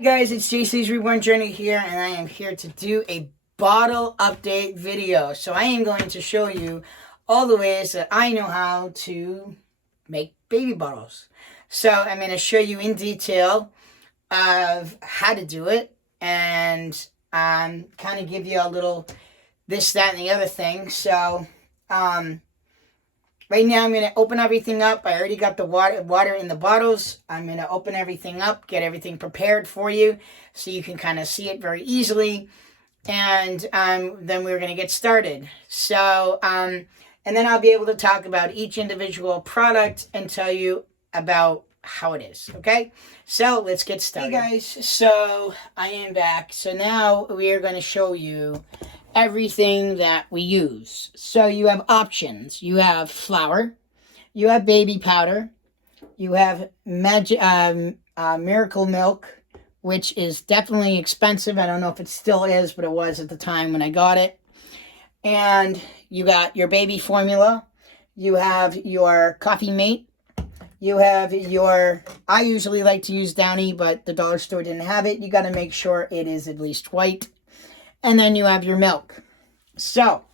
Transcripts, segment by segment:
Hey guys, it's JC's Reborn Journey here, and I am here to do a bottle update video. So I am going to show you all the ways that I know how to make baby bottles. So I'm going to show you in detail of how to do it, and kind of give you a little this, that, and the other thing. So right now I'm going to open everything up. I already got the water in the bottles. I'm going to open everything up, get everything prepared for you so you can kind of see it very easily. And then we're going to get started. So, and then I'll be able to talk about each individual product and tell you about how it is. Okay? So let's get started. Hey guys, so I am back. So now we are going to show you everything that we use. So you have options. You have flour, you have baby powder, you have Miracle Milk, which is definitely expensive. I don't know if it still is, but it was at the time when I got it. And you got your baby formula. You have your Coffee Mate. You have your, I usually like to use Downy, but the dollar store didn't have it. You got to make sure it is at least white. And then you have your milk. So,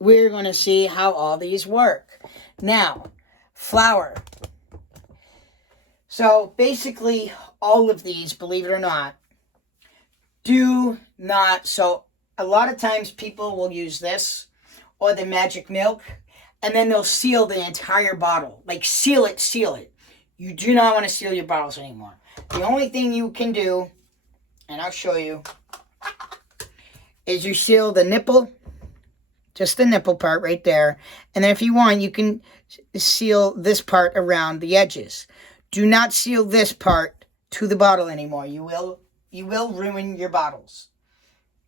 we're going to see how all these work. Now, flour. So, basically, all of these, believe it or not, do not. So, a lot of times people will use this or the magic milk, and then they'll seal the entire bottle. Like, seal it, seal it. You do not want to seal your bottles anymore. The only thing you can do, and I'll show you, is you seal the nipple, just the nipple part right there. And then if you want, you can seal this part around the edges. Do not seal this part to the bottle anymore. You will ruin your bottles.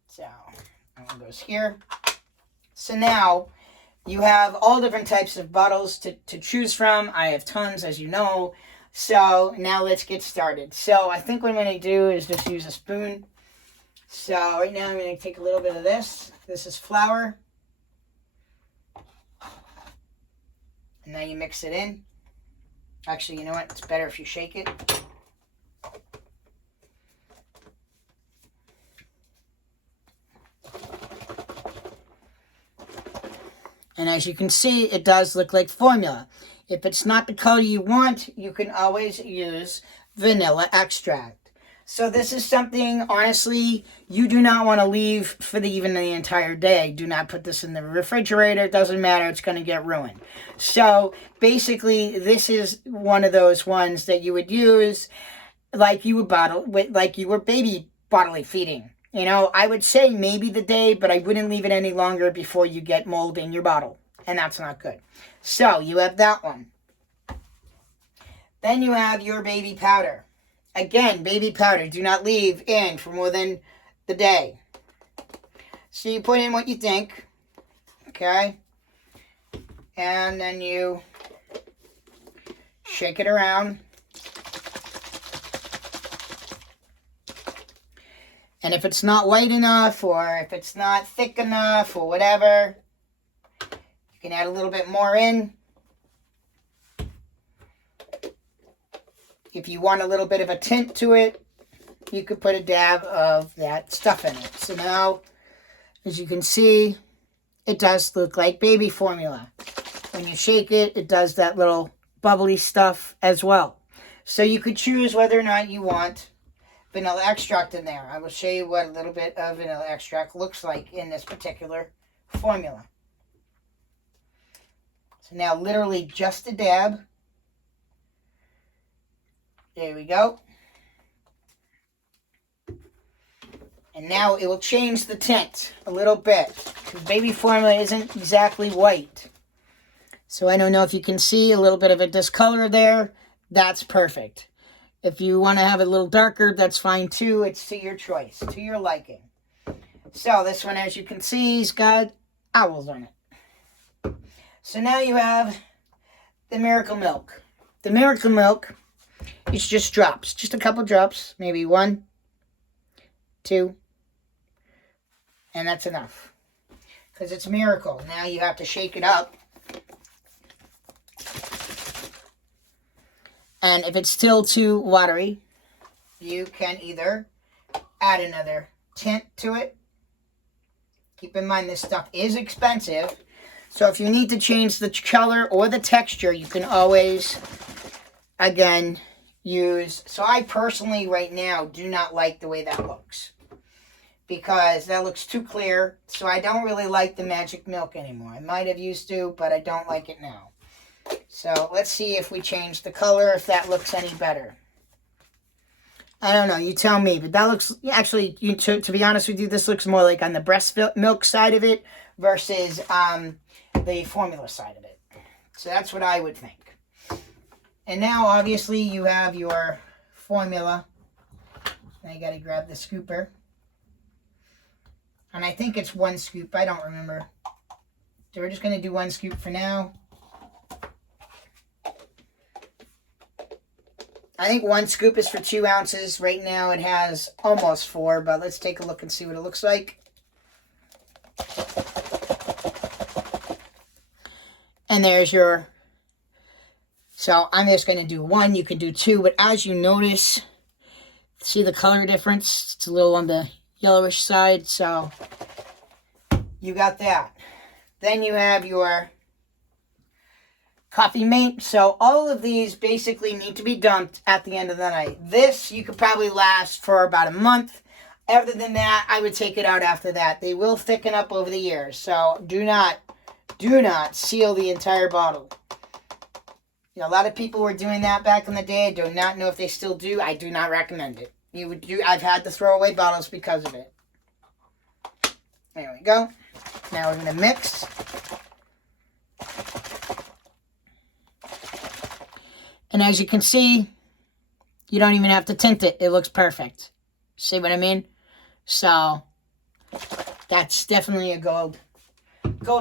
So, that one goes here. So now, you have all different types of bottles to choose from. I have tons, as you know. So, now let's get started. So, I think what I'm going to do is just use a spoon. So right now I'm going to take a little bit of this. This is flour. And now you mix it in. Actually, you know what? It's better if you shake it. And as you can see, it does look like formula. If it's not the color you want, you can always use vanilla extract. So this is something, honestly, you do not want to leave for even the entire day. Do not put this in the refrigerator. It doesn't matter. It's going to get ruined. So basically, this is one of those ones that you would use like you would like you were baby bodily feeding. You know, I would say maybe the day, but I wouldn't leave it any longer before you get mold in your bottle. And that's not good. So you have that one. Then you have your baby powder. Again, baby powder, do not leave in for more than the day. So you put in what you think, okay? And then you shake it around. And if it's not white enough, or if it's not thick enough, or whatever, you can add a little bit more in. If you want a little bit of a tint to it, you could put a dab of that stuff in it. So now, as you can see, it does look like baby formula. When you shake it, it does that little bubbly stuff as well. So you could choose whether or not you want vanilla extract in there. I will show you what a little bit of vanilla extract looks like in this particular formula. So now, literally just a dab. There we go. And now it will change the tint a little bit, because baby formula isn't exactly white. So I don't know if you can see a little bit of a discolor there. That's perfect. If you want to have it a little darker, that's fine too. It's to your choice, to your liking. So this one, as you can see, has got owls on it. So now you have the Miracle Milk. The Miracle Milk, it's just drops, just a couple drops, maybe 1, 2, and that's enough. Because it's Miracle. Now you have to shake it up. And if it's still too watery, you can either add another tint to it. Keep in mind this stuff is expensive. So if you need to change the color or the texture, you can always, again, use. So I personally right now do not like the way that looks, because that looks too clear. So I don't really like the magic milk anymore. I might have used to, but I don't like it now. So let's see if we change the color, if that looks any better. I don't know, you tell me, but that looks, actually, to be honest with you, this looks more like on the breast milk side of it versus the formula side of it. So that's what I would think. And now, obviously, you have your formula. Now you got to grab the scooper. And I think it's 1 scoop. I don't remember. So we're just going to do 1 scoop for now. I think 1 scoop is for 2 ounces. Right now it has almost 4, but let's take a look and see what it looks like. And there's your, so I'm just going to do 1. You can do 2, but as you notice, see the color difference? It's a little on the yellowish side, so you got that. Then you have your coffee mate. So all of these basically need to be dumped at the end of the night. This you could probably last for about a month. Other than that, I would take it out after that. They will thicken up over the years, so do not seal the entire bottle. You know, a lot of people were doing that back in the day. I do not know if they still do. I do not recommend it. I've had to throw away bottles because of it. There we go. Now we're going to mix. And as you can see, you don't even have to tint it. It looks perfect. See what I mean? So that's definitely a gold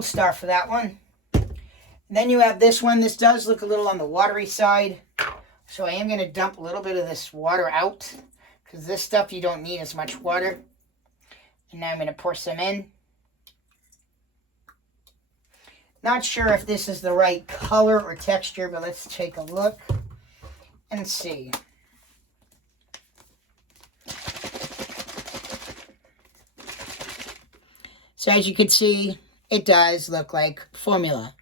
star for that one. And then you have this one. This does look a little on the watery side. So I am going to dump a little bit of this water out, because this stuff you don't need as much water. And now I'm going to pour some in. Not sure if this is the right color or texture, but let's take a look and see. So as you can see, it does look like formula.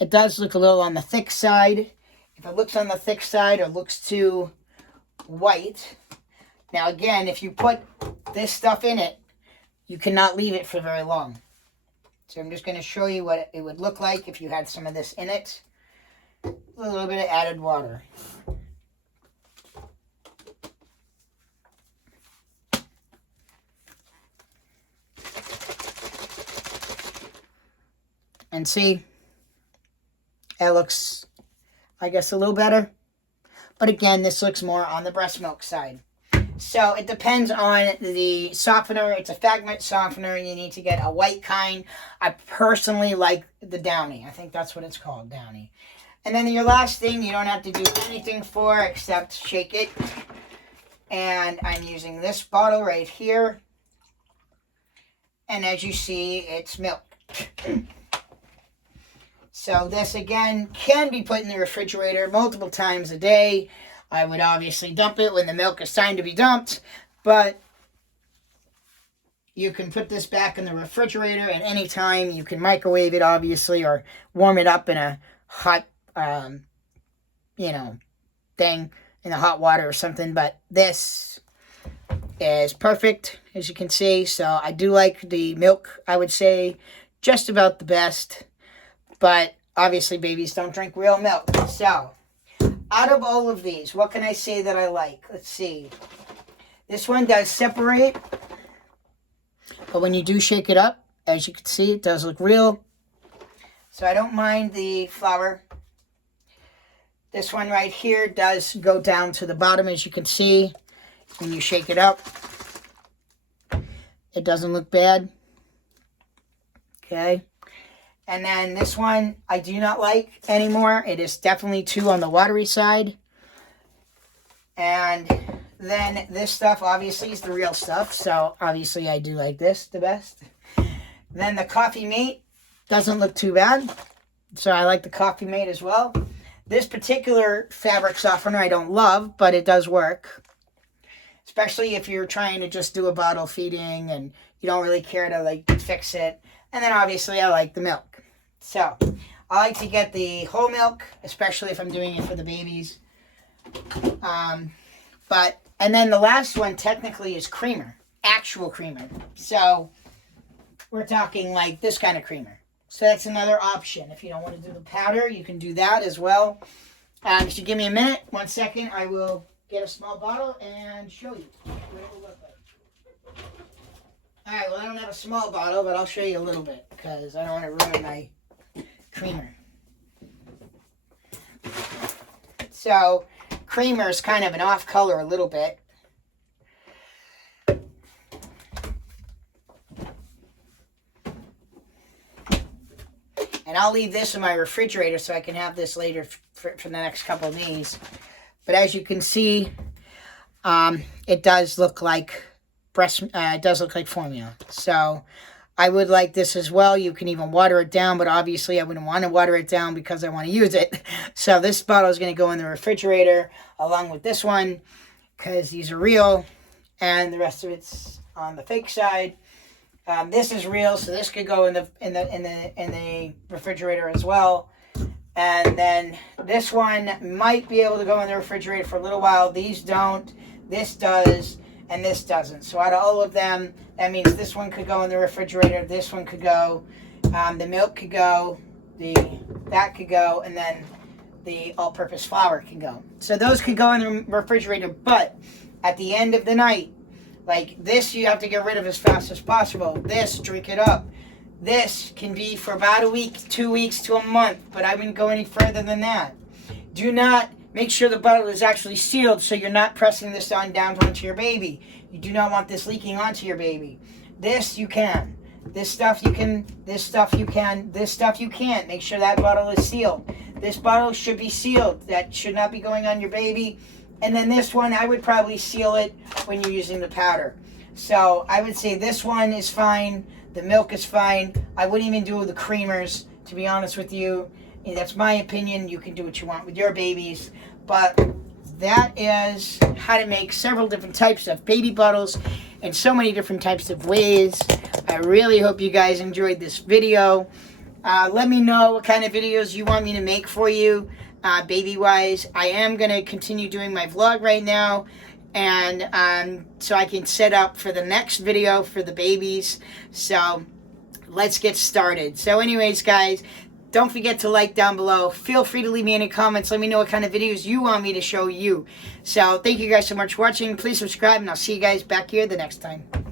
It does look a little on the thick side. If it looks on the thick side or looks too white. Now again, if you put this stuff in it, you cannot leave it for very long. So I'm just going to show you what it would look like if you had some of this in it. A little bit of added water. And see, it looks, I guess, a little better. But again, this looks more on the breast milk side. So it depends on the softener. It's a fragment softener. You need to get a white kind. I personally like the Downy. I think that's what it's called, Downy. And then your last thing, you don't have to do anything for except shake it. And I'm using this bottle right here. And as you see, it's milk. So this, again, can be put in the refrigerator multiple times a day. I would obviously dump it when the milk is time to be dumped, but you can put this back in the refrigerator at any time. You can microwave it, obviously, or warm it up in a hot, thing in the hot water or something. But this is perfect, as you can see. So I do like the milk, I would say, just about the best. But obviously, babies don't drink real milk. So out of all of these, what can I say that I like? Let's see. This one does separate. But when you do shake it up, as you can see, it does look real. So I don't mind the flour. This one right here does go down to the bottom, as you can see. When you shake it up, it doesn't look bad. Okay. And then this one I do not like anymore. It is definitely too on the watery side. And then this stuff obviously is the real stuff. So obviously I do like this the best. Then the Coffee Mate doesn't look too bad. So I like the Coffee Mate as well. This particular fabric softener I don't love, but it does work. especially if you're trying to just do a bottle feeding and you don't really care to like fix it. And then obviously I like the milk. So I like to get the whole milk, especially if I'm doing it for the babies. And then the last one technically is creamer, actual creamer. So we're talking like this kind of creamer. So that's another option. If you don't want to do the powder, you can do that as well. If you give me a minute, 1 second, I will get a small bottle and show you what it will look like. All right, well, I don't have a small bottle, but I'll show you a little bit because I don't want to ruin my creamer. So creamer is kind of an off color a little bit. And I'll leave this in my refrigerator so I can have this later for the next couple of days. But as you can see, it does look like it does look like formula. So I would like this as well. You can even water it down, but obviously I wouldn't want to water it down because I want to use it. So this bottle is going to go in the refrigerator along with this one because these are real, and the rest of it's on the fake side. This is real, so this could go in the refrigerator as well. And then this one might be able to go in the refrigerator for a little while. These don't. This does, and this doesn't. So out of all of them, that means this one could go in the refrigerator. This one could go. The milk could go. That could go, and then the all-purpose flour can go. So those could go in the refrigerator. But at the end of the night, like this, you have to get rid of as fast as possible. This, drink it up. This can be for about a week, 2 weeks to a month, but I wouldn't go any further than that. Do not make sure the bottle is actually sealed so you're not pressing this down onto your baby. You do not want this leaking onto your baby. This you can. This stuff you can. This stuff you can. This stuff you can't. Make sure that bottle is sealed. This bottle should be sealed. That should not be going on your baby. And then this one, I would probably seal it when you're using the powder. So I would say this one is fine. The milk is fine. I wouldn't even do the creamers, to be honest with you. And that's my opinion. You can do what you want with your babies. But that is how to make several different types of baby bottles in so many different types of ways. I really hope you guys enjoyed this video. Let me know what kind of videos you want me to make for you. Baby-wise, I am going to continue doing my vlog right now, and so I can set up for the next video for the babies. So let's get started. So anyways, guys, don't forget to like down below. Feel free to leave me any comments. Let me know what kind of videos you want me to show you. So thank you guys so much for watching. Please subscribe, and I'll see you guys back here the next time.